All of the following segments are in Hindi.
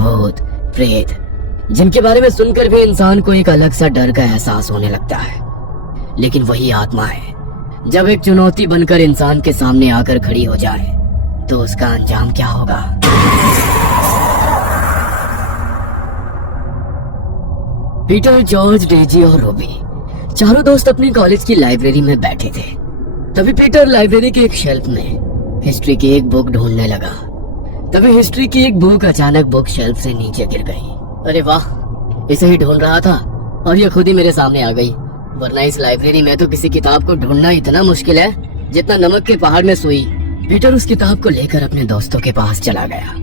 भूत, प्रेत, जिनके बारे में सुनकर भी इंसान को एक अलग सा डर का एहसास होने लगता है। लेकिन वही आत्मा है, जब एक चुनौती बनकर इंसान के सामने आकर खड़ी हो जाए तो उसका अंजाम क्या होगा। पीटर, जॉर्ज, डेजी और रूबी चारों दोस्त अपने कॉलेज की लाइब्रेरी में बैठे थे। तभी पीटर लाइब्रेरी के एक शेल्फ में हिस्ट्री की एक बुक ढूंढने लगा। तभी हिस्ट्री की एक बुक अचानक बुक शेल्फ से नीचे गिर गई। अरे वाह, इसे ही ढूंढ रहा था और ये खुद ही मेरे सामने आ गई। वरना इस लाइब्रेरी में तो किसी किताब को ढूंढना इतना मुश्किल है जितना नमक के पहाड़ में सुई। पीटर उस किताब को लेकर अपने दोस्तों के पास चला गया।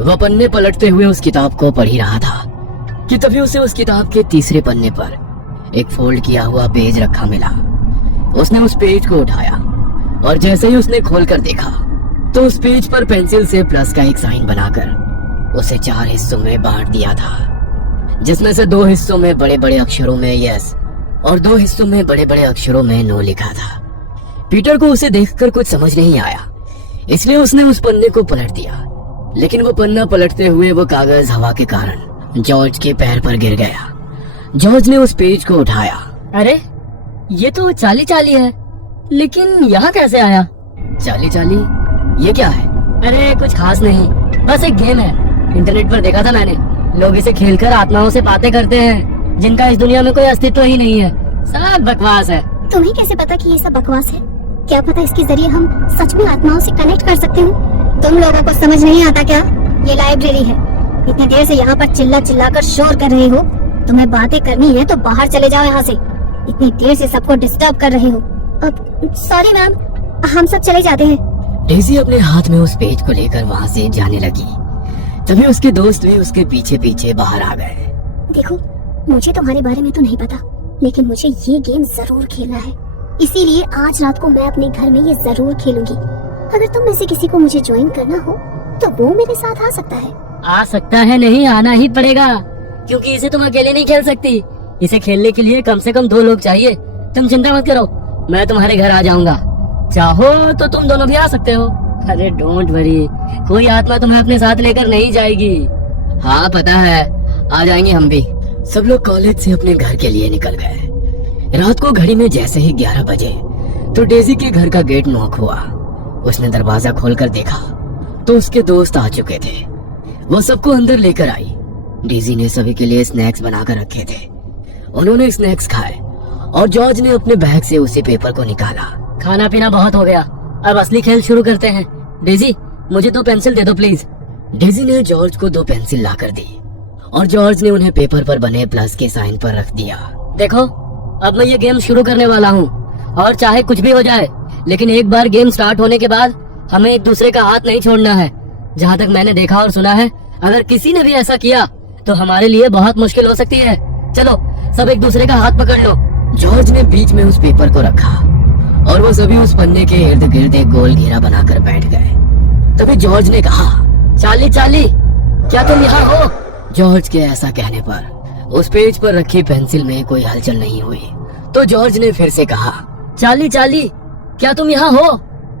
वह पन्ने पलटते हुए उस किताब को पढ़ ही रहा था कि तभी उसे उस किताब के तीसरे पन्ने पर एक फोल्ड किया हुआ पेज रखा मिला। उसने उस पेज को उठाया और जैसे ही उसने खोलकर देखा तो उस पेज पर पेंसिल से प्लस का एक साइन बनाकर उसे 4 हिस्सों में बांट दिया था, जिसमें से 2 हिस्सों में बड़े बड़े अक्षरों में यस और 2 हिस्सों में बड़े बड़े अक्षरों में नो लिखा था। पीटर को उसे देखकर कुछ समझ नहीं आया, इसलिए उसने उस पन्ने को पलट दिया। लेकिन वो पन्ना पलटते हुए वो कागज हवा के कारण जॉर्ज के पैर पर गिर गया। जॉर्ज ने उस पेज को उठाया। अरे ये तो चाली चाली है, लेकिन यहाँ कैसे आया? चाली चाली? ये क्या है? अरे कुछ खास नहीं, बस एक गेम है। इंटरनेट पर देखा था मैंने, लोग इसे खेलकर आत्माओं से बातें करते हैं जिनका इस दुनिया में कोई अस्तित्व ही नहीं है। सब बकवास है। तुम्हें कैसे पता कि ये सब बकवास है? क्या पता इसके जरिए हम सच में आत्माओं से कनेक्ट कर सकते हो। तुम लोगों को समझ नहीं आता क्या? ये लाइब्रेरी है, इतनी देर से यहाँ पर चिल्ला चिल्ला कर शोर कर रहे हो। तुम्हें बातें करनी है तो बाहर चले जाओ यहाँ से। इतनी देर से सबको डिस्टर्ब कर रहे हो। अब सॉरी मैम, हम सब चले जाते हैं। डेजी अपने हाथ में उस पेज को लेकर वहाँ से जाने लगी। तभी उसके दोस्त भी उसके पीछे पीछे बाहर आ गए। देखो, मुझे तुम्हारे बारे में तो नहीं पता, लेकिन मुझे ये गेम जरूर खेलना है। इसीलिए आज रात को मैं अपने घर में ये जरूर खेलूंगी। अगर तुम में से किसी को मुझे ज्वाइन करना हो तो वो मेरे साथ आ सकता है। आ सकता है नहीं, आना ही पड़ेगा, क्योंकि इसे तुम अकेले नहीं खेल सकती। इसे खेलने के लिए कम से कम 2 लोग चाहिए। तुम चिंता मत करो, मैं तुम्हारे घर आ जाऊंगा। चाहो तो तुम दोनों भी आ सकते हो। अरे डोंट वरी, कोई आत्मा तुम्हें अपने साथ लेकर नहीं जाएगी। हाँ पता है, आ जाएंगे हम भी। सब लोग कॉलेज से अपने घर के लिए निकल गए। रात को घड़ी में जैसे ही 11 बजे तो डेजी के घर का गेट नॉक हुआ। उसने दरवाजा खोलकर देखा तो उसके दोस्त आ चुके थे। वो सबको अंदर लेकर आई। डेजी ने सभी के लिए स्नैक्स बनाकर रखे थे। उन्होंने स्नैक्स खाए और जॉर्ज ने अपने बैग से उसी पेपर को निकाला। खाना पीना बहुत हो गया, अब असली खेल शुरू करते हैं। डेजी, मुझे 2 पेंसिल दे दो प्लीज। डेजी ने जॉर्ज को 2 पेंसिल लाकर दी और जॉर्ज ने उन्हें पेपर पर बने प्लस के साइन पर रख दिया। देखो, अब मैं ये गेम शुरू करने वाला हूँ और चाहे कुछ भी हो जाए, लेकिन एक बार गेम स्टार्ट होने के बाद हमें एक दूसरे का हाथ नहीं छोड़ना है। जहाँ तक मैंने देखा और सुना है, अगर किसी ने भी ऐसा किया तो हमारे लिए बहुत मुश्किल हो सकती है। चलो सब एक दूसरे का हाथ पकड़ लो। जॉर्ज ने बीच में उस पेपर को रखा और वो सभी उस पन्ने के इर्द गिर्द एक गोल घेरा बनाकर बैठ गए। तभी जॉर्ज ने कहा, चाली चाली, क्या तुम यहाँ हो? जॉर्ज के ऐसा कहने पर उस पेज पर रखी पेंसिल में कोई हलचल नहीं हुई। तो जॉर्ज ने फिर से कहा, चाली चाली, क्या तुम यहाँ हो?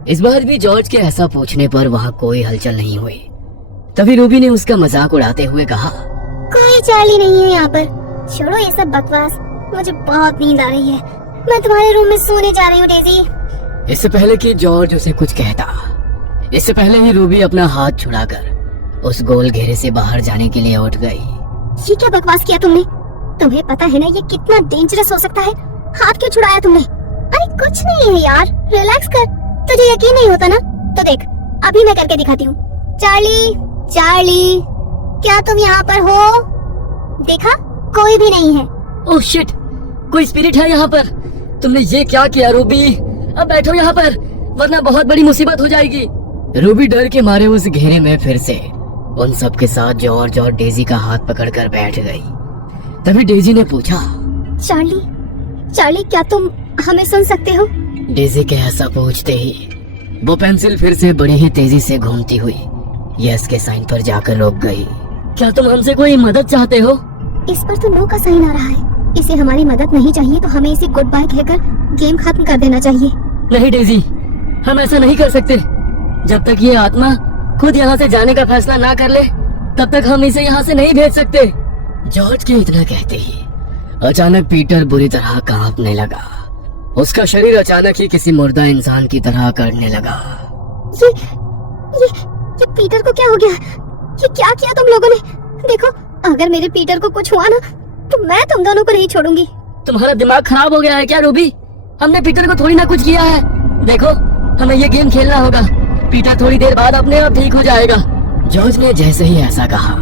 इस बार भी जॉर्ज के ऐसा पूछने पर वहाँ कोई हलचल नहीं हुई। तभी रूबी ने उसका मजाक उड़ाते हुए कहा, कोई चाली नहीं है यहाँ पर, छोड़ो ये सब बकवास। मुझे बहुत नींद आ रही है, मैं तुम्हारे रूम में सोने जा रही हूँ डेजी। इससे पहले कि जॉर्ज उसे कुछ कहता, इससे पहले ही रूबी अपना हाथ छुड़ाकर उस गोल घेरे से बाहर जाने के लिए उठ गई। ये क्या बकवास किया तुमने? तुम्हें पता है ना ये कितना डेंजरस हो सकता है? हाथ क्यों छुड़ाया तुमने? अरे कुछ नहीं है यार, रिलैक्स कर। तुझे यकीन नहीं होता ना? तो देख, अभी मैं करके दिखाती हूँ। चार्ली, चार्ली, क्या तुम यहाँ पर हो? देखा, कोई भी नहीं है। ओह शिट, कोई स्पिरिट है यहाँ पर। तुमने ये क्या किया रूबी? अब बैठो यहाँ पर, वरना बहुत बड़ी मुसीबत हो जाएगी। रूबी डर के मारे उस घेरे में फिर से उन सब के साथ जॉर्ज और डेजी का हाथ पकड़कर बैठ गई। तभी डेजी ने पूछा, चार्ली, चार्ली, क्या तुम हमें सुन सकते हो? डेजी के ऐसा पूछते ही वो पेंसिल फिर से बड़ी ही तेजी से घूमती हुई यस के साइन पर जाकर रुक गई। क्या तुम हमसे कोई मदद चाहते हो? इस पर तो नो का साइन आ रहा है। इसे हमारी मदद नहीं चाहिए तो हमें इसे गुड बाय कहकर गेम खत्म कर देना चाहिए। नहीं डेजी, हम ऐसा नहीं कर सकते। जब तक ये आत्मा खुद यहाँ से जाने का फैसला ना कर ले, तब तक हम इसे यहाँ से नहीं भेज सकते। जॉर्ज के इतना कहते ही अचानक पीटर बुरी तरह कांपने लगा। उसका शरीर अचानक ही किसी मुर्दा इंसान की तरह करने लगा। ये पीटर को क्या हो गया? ये क्या किया तुम लोगों ने? देखो, अगर मेरे पीटर को कुछ हुआ ना तो मैं तुम दोनों को नहीं छोड़ूंगी। तुम्हारा दिमाग खराब हो गया है क्या रूबी? हमने पीटर को थोड़ी ना कुछ किया है। देखो, हमें ये गेम खेलना होगा। पीटर थोड़ी देर बाद अपने आप ठीक हो जाएगा। जॉर्ज ने जैसे ही ऐसा कहा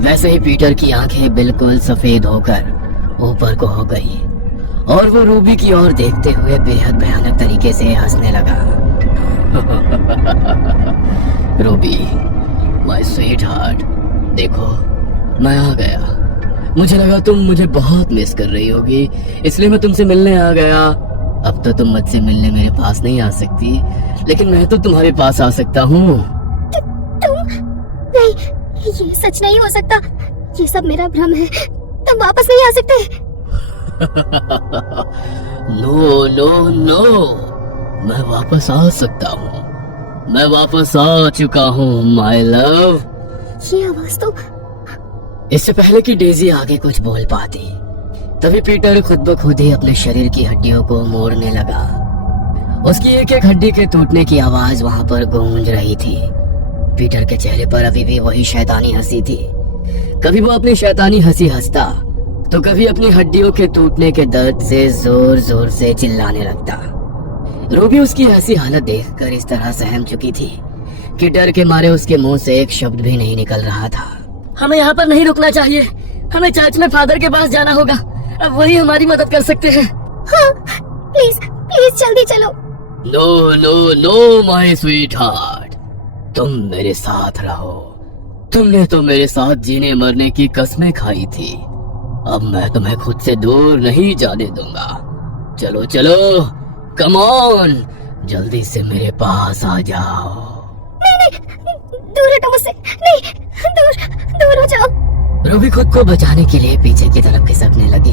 वैसे ही पीटर की आंखें बिल्कुल सफेद होकर ऊपर को हो गई और वो रूबी की ओर देखते हुए बेहद भयानक तरीके से हंसने लगा। रूबी, माय स्वीट हार्ट, देखो मैं आ गया। मुझे लगा तुम मुझे बहुत मिस कर रही होगी, इसलिए मैं तुमसे मिलने आ गया। अब तो तुम मुझसे मिलने मेरे पास नहीं आ सकती, लेकिन मैं तो तुम्हारे पास आ सकता हूँ। तुम? नहीं, ये सच नहीं हो सकता। ये सब मेरा भ्रम है। तुम वापस नहीं आ सकते। नो नो नो, मैं वापस आ सकता हूँ। मैं वापस आ चुका हूँ माय लव। ये आवाज तो... इससे पहले कि डेजी आगे कुछ बोल पाती तभी पीटर खुद ब खुद ही अपने शरीर की हड्डियों को मोड़ने लगा। उसकी एक एक हड्डी के टूटने की आवाज वहां पर गूंज रही थी। पीटर के चेहरे पर अभी भी वही शैतानी हंसी थी। कभी वो अपनी शैतानी हंसी हंसता तो कभी अपनी हड्डियों के टूटने के दर्द से जोर जोर से चिल्लाने लगता। रूबी उसकी ऐसी हालत देखकर इस तरह सहम चुकी थी कि डर के मारे उसके मुंह से एक शब्द भी नहीं निकल रहा था। हमें यहाँ पर नहीं रुकना चाहिए। हमें चर्च में फादर के पास जाना होगा। अब वही हमारी मदद कर सकते हैं। हाँ, प्लीज प्लीज जल्दी चलो। No no no my sweetheart, तुम मेरे साथ रहो। तुमने तो मेरे साथ जीने मरने की कस्में खाई थी। अब मैं तुम्हें खुद से दूर नहीं जाने दूंगा। चलो चलो, कम ऑन, जल्दी से मेरे पास आ जाओ। नहीं, दूर हटो मुझसे। नहीं, दूर हो जाओ। रूबी खुद को बचाने के लिए पीछे की तरफ खिसकने लगी।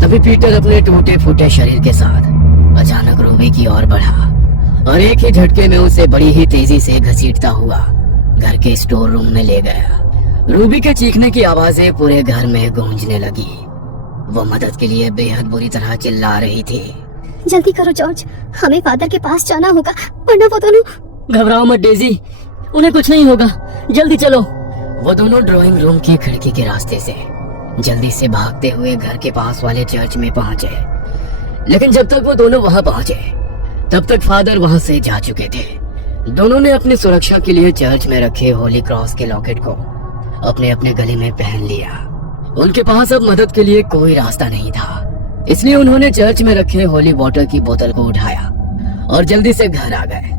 तभी पीटर अपने टूटे फूटे शरीर के साथ अचानक रूबी की ओर बढ़ा और एक ही झटके में उसे बड़ी ही तेजी से घसीटता हुआ घर के स्टोर रूम में ले गया। रूबी के चीखने की आवाजें पूरे घर में गूंजने लगी। वो मदद के लिए बेहद बुरी तरह चिल्ला रही थी। जल्दी करो जॉर्ज, हमें फादर के पास जाना होगा, वरना वो दोनों... घबराओ मत डेजी, उन्हें कुछ नहीं होगा। जल्दी चलो। वो दोनों ड्राइंग रूम की खिड़की के रास्ते से जल्दी से भागते हुए घर के पास वाले चर्च में पहुंचे। लेकिन जब तक वो दोनों वहां पहुंचे तब तक फादर वहां से जा चुके थे। दोनों ने अपनी सुरक्षा के लिए चर्च में रखे होली क्रॉस के लॉकेट को अपने अपने गले में पहन लिया। उनके पास अब मदद के लिए कोई रास्ता नहीं था, इसलिए उन्होंने चर्च में रखे होली वाटर की बोतल को उठाया और जल्दी से घर आ गए।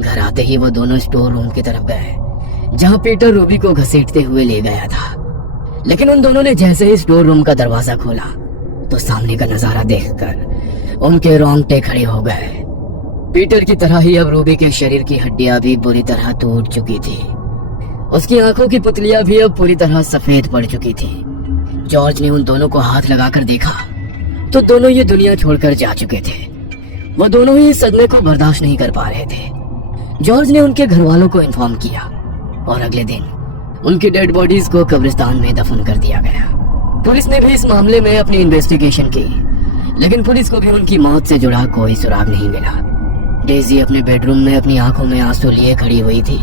घर आते ही वो दोनों स्टोर रूम की तरफ गए जहां पीटर रूबी को घसीटते हुए ले गया था। लेकिन उन दोनों ने जैसे ही स्टोर रूम का दरवाजा खोला तो सामने का नजारा देखकर उनके रोंगटे खड़े हो गए। पीटर की तरह ही अब रूबी के शरीर की हड्डियां भी बुरी तरह टूट चुकी थी। उसकी आंखों की पुतलियां भी अब पूरी तरह सफेद पड़ चुकी थी। जॉर्ज ने उन दोनों को हाथ लगाकर देखा तो दोनों ये दुनिया छोड़कर जा चुके थे। वो दोनों ही इस सदमे को बर्दाश्त नहीं कर पा रहे थे। जॉर्ज ने उनके घर वालों को इन्फॉर्म किया और अगले दिन उनकी डेड बॉडीज को कब्रिस्तान में दफन कर दिया गया। पुलिस ने भी इस मामले में अपनी इन्वेस्टिगेशन की, लेकिन पुलिस को भी उनकी मौत से जुड़ा कोई सुराग नहीं मिला। डेजी अपने बेडरूम में अपनी आंखों में आंसू लिए खड़ी हुई थी।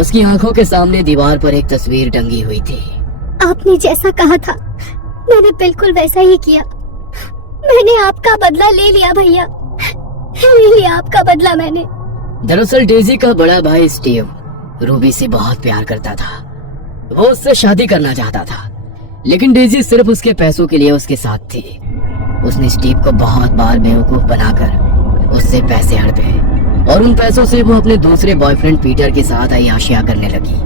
उसकी आंखों के सामने दीवार पर एक तस्वीर टंगी हुई थी। आपने जैसा कहा था मैंने बिल्कुल वैसा ही किया। मैंने आपका बदला ले लिया भैया, ले लिया आपका बदला मैंने। दरअसल डेजी का बड़ा भाई स्टीव रूबी से बहुत प्यार करता था। वो उससे शादी करना चाहता था, लेकिन डेजी सिर्फ उसके पैसों के लिए उसके साथ थी। उसने स्टीव को बहुत बार बेवकूफ बनाकर उससे पैसे हड़पे और उन पैसों से वो अपने दूसरे बॉयफ्रेंड पीटर के साथ अय्याशियां करने लगी।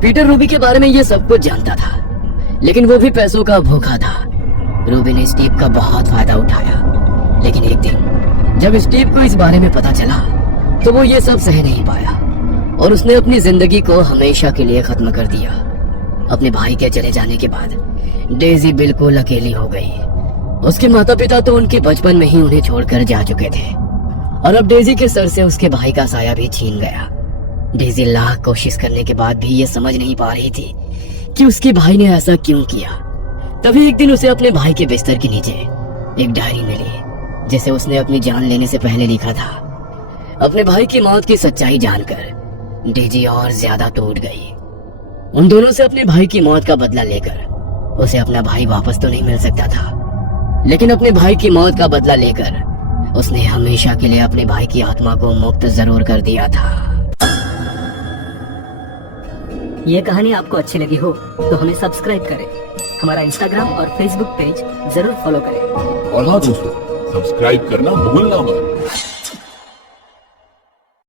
पीटर रूबी के बारे में ये सब कुछ जानता था, लेकिन वो भी पैसों का भूखा था। रूबी ने स्टीव का बहुत फायदा उठाया, लेकिन एक दिन जब स्टीव को इस बारे में पता चला तो वो ये सब सह नहीं पाया और उसने अपनी जिंदगी को हमेशा के लिए खत्म कर दिया। अपने भाई के चले जाने के बाद डेजी बिल्कुल अकेली हो गई। उसके माता पिता तो उनके बचपन में ही उन्हें छोड़कर जा चुके थे और अब डेजी के सर से उसके भाई का साया भी छीन गया। डेजी लाख कोशिश करने के बाद भी ये समझ नहीं पा रही थी कि उसके भाई ने ऐसा क्यों किया। तभी एक दिन उसे अपने भाई के बिस्तर के नीचे एक डायरी मिली जिसे उसने अपनी जान लेने से पहले लिखा था। अपने भाई की मौत की सच्चाई जानकर डेजी और ज्यादा टूट गई। उन दोनों से अपने भाई की मौत का बदला लेकर उसे अपना भाई वापस तो नहीं मिल सकता था, लेकिन अपने भाई की मौत का बदला लेकर उसने हमेशा के लिए अपने भाई की आत्मा को मुक्त जरूर कर दिया था। ये कहानी आपको अच्छी लगी हो तो हमें सब्सक्राइब करें, हमारा इंस्टाग्राम और फेसबुक पेज जरूर फॉलो करें। और हाँ दोस्तों, सब्सक्राइब करना भूलना मत।